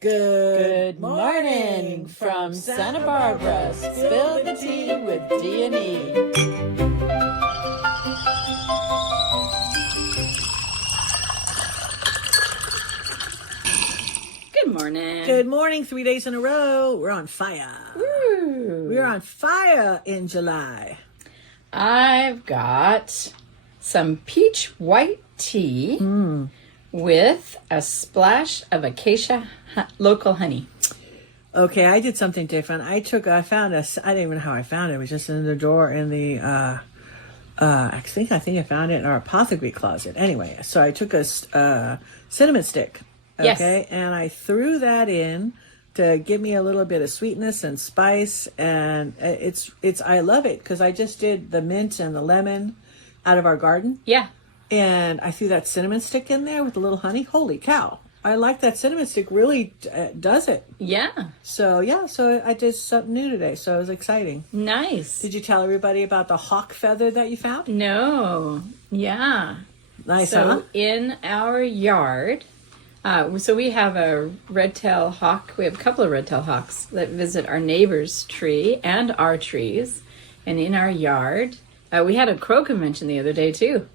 Good morning from Santa Barbara. Spill the tea with D&E. Good morning. Good morning. 3 days in a row. We're on fire. Woo. We're on fire in July. I've got some peach white tea with a splash of acacia local honey. Okay, I did something different. I found I didn't even know how I found it. It was just in the drawer in the, I think I found it in our apothecary closet. Anyway, so I took a cinnamon stick. Okay, Yes. and I threw that in to give me a little bit of sweetness and spice, and I love it because I just did the mint and the lemon out of our garden. Yeah. And I threw that cinnamon stick in there with a little honey. Holy cow. I like that cinnamon stick. Really does it. Yeah. So I did something new today. So it was exciting. Nice. Did you tell everybody about the hawk feather that you found? No. Yeah. Nice, So huh? in our yard, so we have a red-tailed hawk. We have a couple of red-tailed hawks that visit our neighbor's tree and our trees. And in our yard, we had a crow convention the other day too.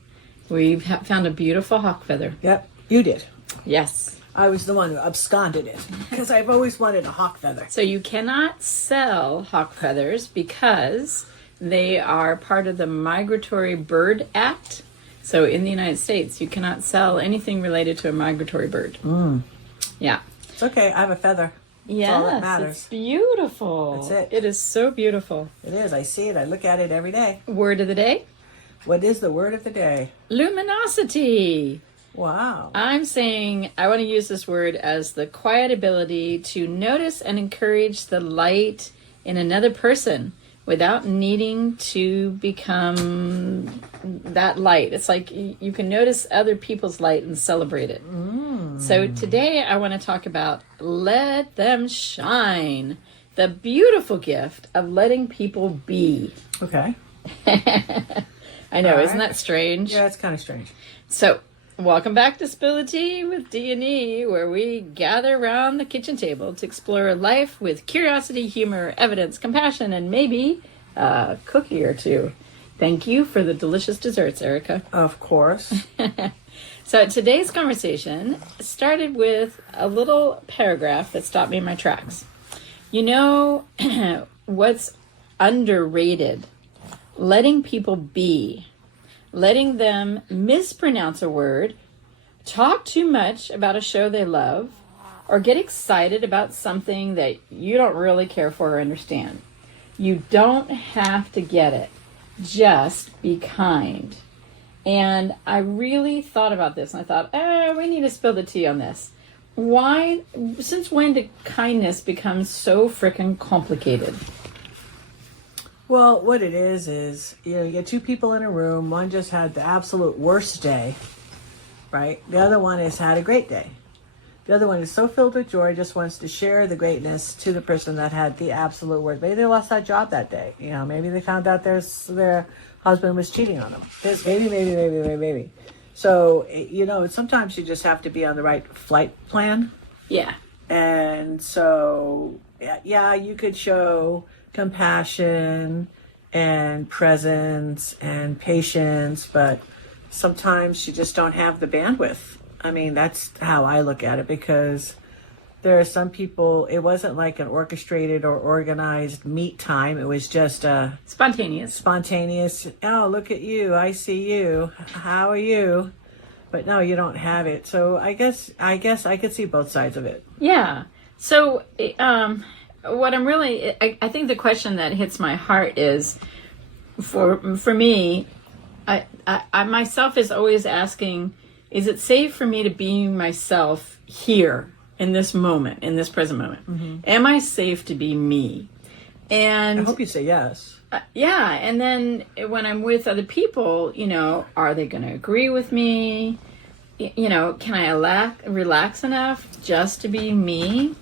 We found a beautiful hawk feather. Yep, you did. Yes. I was the one who absconded it because I've always wanted a hawk feather. So you cannot sell hawk feathers because they are part of the Migratory Bird Act. So in the United States, you cannot sell anything related to a migratory bird. Yeah. It's okay. I have a feather. Yes, all that matters. it's beautiful. That's it. It is so beautiful. It is. I see it. I look at it every day. Word of the day? What is the word of the day? Luminosity. Wow. I'm saying I want to use this word as the quiet ability to notice and encourage the light in another person without needing to become that light. It's like you can notice other people's light and celebrate it. So today I want to talk about let them shine. The beautiful gift of letting people be. Okay. I know, All isn't right. that strange? Yeah, it's kind of strange. So, welcome back to Spill the Tea with D&E, where we gather around the kitchen table to explore life with curiosity, humor, evidence, compassion, and maybe a cookie or two. Thank you for the delicious desserts, Erica. Of course. So, today's conversation started with a little paragraph that stopped me in my tracks. You know what's underrated? Letting people be. Letting them mispronounce a word, talk too much about a show they love, or get excited about something that you don't really care for or understand. You don't have to get it. Just be kind. And I really thought about this, and I thought, we need to spill the tea on this. Since when did kindness become so frickin' complicated? Well, what it is, you get two people in a room. One just had the absolute worst day, right? The other one has had a great day. The other one is so filled with joy, just wants to share the greatness to the person that had the absolute worst. Maybe they lost that job that day. Maybe they found out their husband was cheating on them. Maybe. So, sometimes you just have to be on the right flight plan. Yeah. And so, yeah, you could show compassion and presence and patience, but sometimes you just don't have the bandwidth. I mean, that's how I look at it, because there are some people, it wasn't like an orchestrated or organized meet time. It was just spontaneous. Oh, look at you. I see you. How are you? But no, you don't have it. So I guess I could see both sides of it. Yeah. So, what I'm really, I think the question that hits my heart is, for me, I myself is always asking, is it safe for me to be myself here in this moment, in this present moment? Mm-hmm. Am I safe to be me? And I hope you say yes. Yeah. And then when I'm with other people, are they going to agree with me? Can I relax enough just to be me?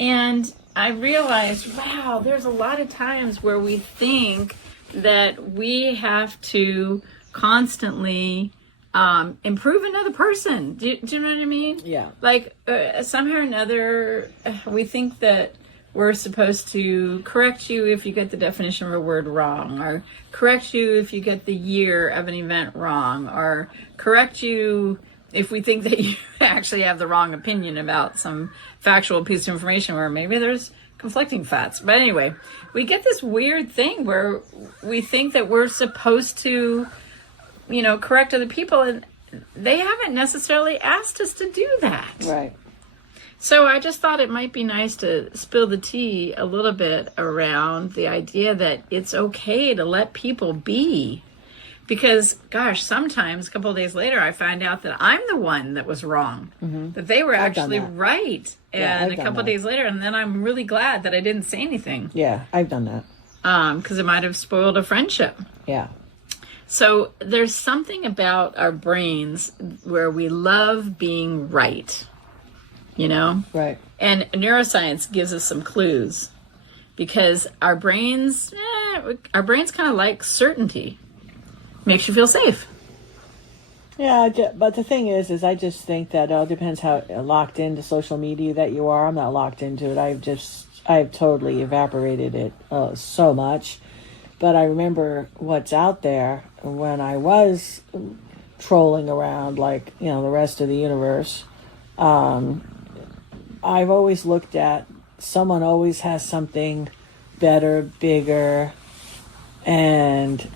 And I realized, wow, there's a lot of times where we think that we have to constantly improve another person. Do you know what I mean? Yeah. Like somehow or another, we think that we're supposed to correct you if you get the definition of a word wrong, or correct you if you get the year of an event wrong, or correct you if we think that you actually have the wrong opinion about some factual piece of information where maybe there's conflicting facts. But anyway, we get this weird thing where we think that we're supposed to, correct other people, and they haven't necessarily asked us to do that. Right. So I just thought it might be nice to spill the tea a little bit around the idea that it's okay to let people be. Because, gosh, sometimes a couple of days later, I find out that I'm the one that was wrong, that they were actually right. And a couple of days later, and then I'm really glad that I didn't say anything. Yeah, I've done that. Because it might have spoiled a friendship. Yeah. So there's something about our brains where we love being right, Right. And neuroscience gives us some clues, because our brains kind of like certainty. Makes you feel safe. Yeah, but the thing is I just think that it all depends how locked into social media that you are. I'm not locked into it. I've totally evaporated it so much. But I remember what's out there when I was trolling around like, the rest of the universe. I've always looked at someone always has something better, bigger, and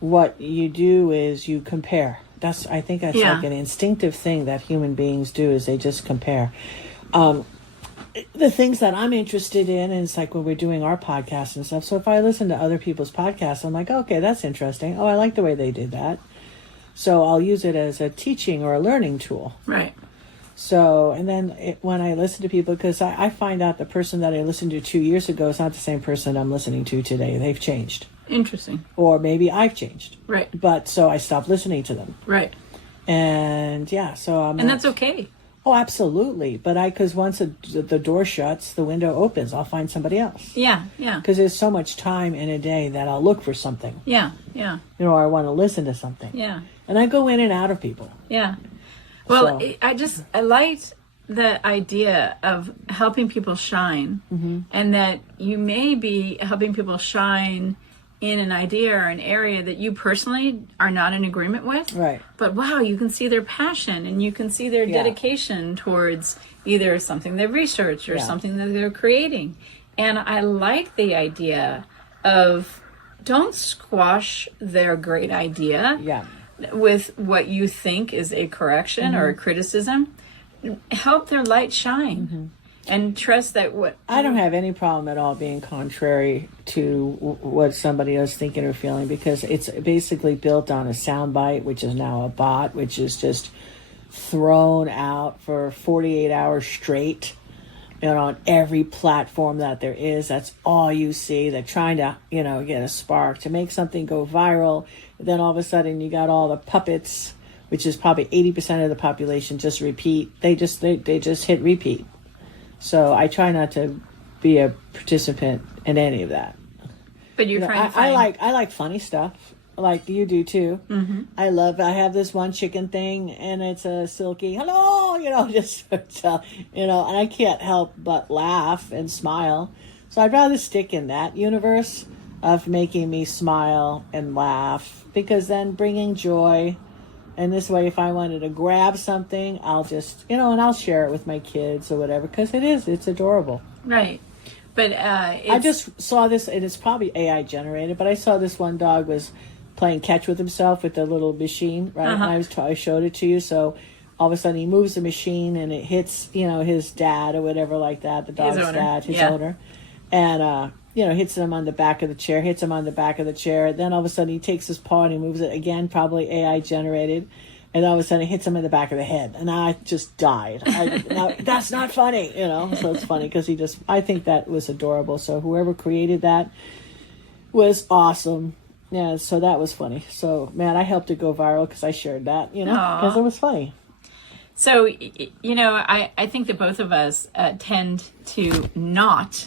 what you do is you compare. I think that's like an instinctive thing that human beings do, is they just compare. The things that I'm interested in, and it's like when we're doing our podcasts and stuff. So if I listen to other people's podcasts, I'm like, okay, that's interesting. Oh, I like the way they did that. So I'll use it as a teaching or a learning tool. Right. So, and then when I listen to people, because I find out the person that I listened to 2 years ago is not the same person I'm listening to today. They've changed. Interesting. Or maybe I've changed. Right. But so I stopped listening to them. Right. And so and that's okay. Oh, absolutely. But because once the door shuts, the window opens. I'll find somebody else. Yeah, yeah. Because there's so much time in a day that I'll look for something. Yeah, yeah. Or I want to listen to something. Yeah. And I go in and out of people. Yeah. Well, so. I liked the idea of helping people shine, and that you may be helping people shine in an idea or an area that you personally are not in agreement with. Right. But wow, you can see their passion, and you can see their dedication towards either something they've researched or something that they're creating. And I like the idea of don't squash their great idea with what you think is a correction or a criticism. Help their light shine. And trust that I don't have any problem at all being contrary to what somebody else thinking or feeling, because it's basically built on a soundbite, which is now a bot, which is just thrown out for 48 hours straight, on every platform that there is. That's all you see. They're trying to, get a spark to make something go viral. Then all of a sudden you got all the puppets, which is probably 80% of the population, just repeat. They just hit repeat. So I try not to be a participant in any of that. But you're trying to find... I like funny stuff, like you do too. I have this one chicken thing, and it's a silky hello, and I can't help but laugh and smile. So I'd rather stick in that universe of making me smile and laugh, because then bringing joy. And this way, if I wanted to grab something, I'll just, and I'll share it with my kids or whatever, because it's adorable. Right. But I just saw this, and it's probably AI generated, but I saw this one dog was playing catch with himself with the little machine, right? And I showed it to you. So all of a sudden he moves the machine, and it hits, his dad or whatever like that, the dog's dad, his owner. And, hits him on the back of the chair, Then all of a sudden he takes his paw and he moves it again, probably AI generated. And all of a sudden it hits him in the back of the head. And I just died. Now, that's not funny, So it's funny because I think that was adorable. So whoever created that was awesome. Yeah, so that was funny. So, man, I helped it go viral because I shared that, because it was funny. So, I think that both of us tend to not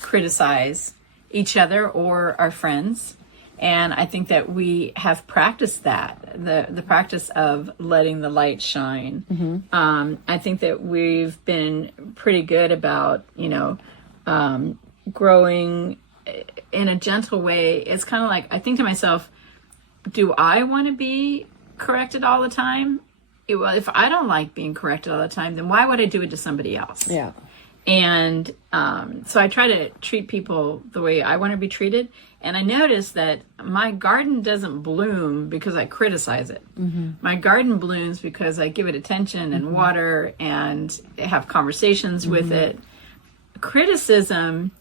criticize each other or our friends. And I think that we have practiced that, the practice of letting the light shine. I think that we've been pretty good about, growing in a gentle way. It's kind of like, I think to myself, do I want to be corrected all the time? Well, if I don't like being corrected all the time, then why would I do it to somebody else? Yeah. And so I try to treat people the way I want to be treated. And I notice that my garden doesn't bloom because I criticize it. My garden blooms because I give it attention and water and have conversations with it. Criticism,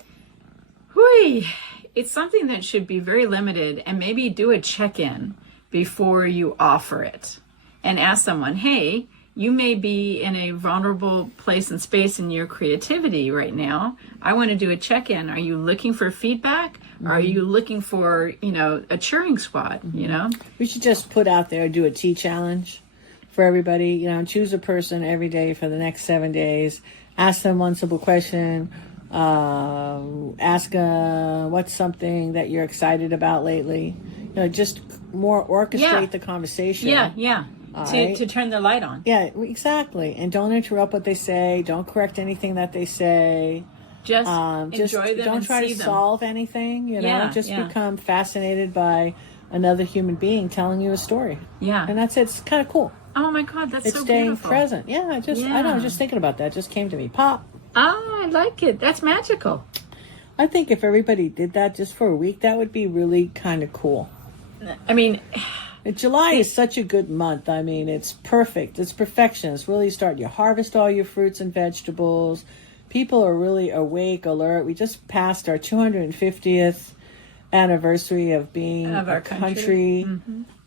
it's something that should be very limited, and maybe do a check-in before you offer it and ask someone, hey, you may be in a vulnerable place and space in your creativity right now. I want to do a check-in. Are you looking for feedback? Are you looking for, a cheering squad, We should just put out there, do a tea challenge for everybody, choose a person every day for the next 7 days. Ask them one simple question. Ask what's something that you're excited about lately. Just more orchestrate the conversation. To turn the light on. Yeah, exactly. And don't interrupt what they say. Don't correct anything that they say. Just enjoy them. Don't try to solve anything. Just become fascinated by another human being telling you a story. Yeah, and that's it. It's kind of cool. Oh my God, that's it's so staying beautiful. Present. Yeah, I don't know. Just thinking about that. It just came to me. Pop. Oh, I like it. That's magical. I think if everybody did that just for a week, that would be really kind of cool. I mean, July is such a good month. I mean, it's perfect. It's perfection. It's really starting. You harvest all your fruits and vegetables. People are really awake, alert. We just passed our 250th anniversary of being our country.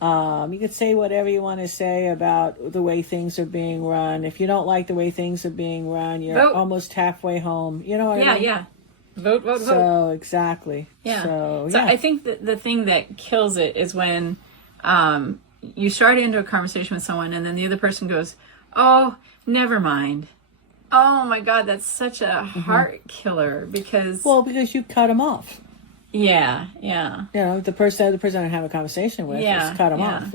You could say whatever you want to say about the way things are being run. If you don't like the way things are being run, you're almost halfway home. You know what I mean? Yeah. Vote. So, exactly. Yeah. So I think that the thing that kills it is when you start into a conversation with someone and then the other person goes, oh, never mind. Oh my God, that's such a heart killer because you cut them off. Yeah. The person I have a conversation with, just cut them off.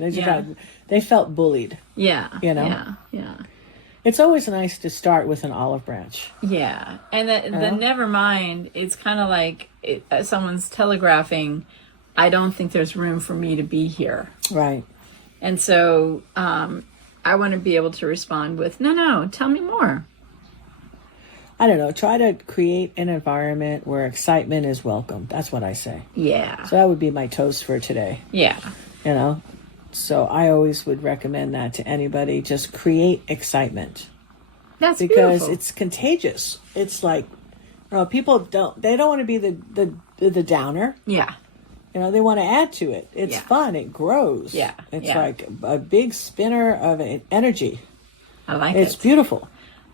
They felt bullied. Yeah. Yeah. It's always nice to start with an olive branch. Yeah. And the never mind, it's kind of like someone's telegraphing, I don't think there's room for me to be here. Right. And so I want to be able to respond with, no, tell me more. I don't know. Try to create an environment where excitement is welcome. That's what I say. Yeah. So that would be my toast for today. Yeah. So I always would recommend that to anybody. Just create excitement. That's because beautiful. It's contagious. It's like, people don't want to be the downer. Yeah. They want to add to it. It's fun. It grows. Yeah. It's like a big spinner of energy. I like it. It's beautiful.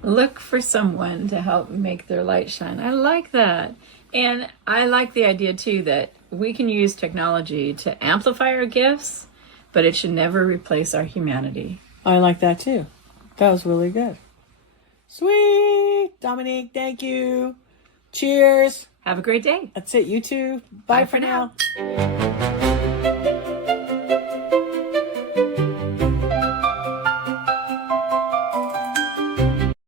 Look for someone to help make their light shine. I like that. And I like the idea, too, that we can use technology to amplify our gifts, but it should never replace our humanity. I like that, too. That was really good. Sweet. Dominique, thank you. Cheers. Have a great day. That's it. You too. Bye for now.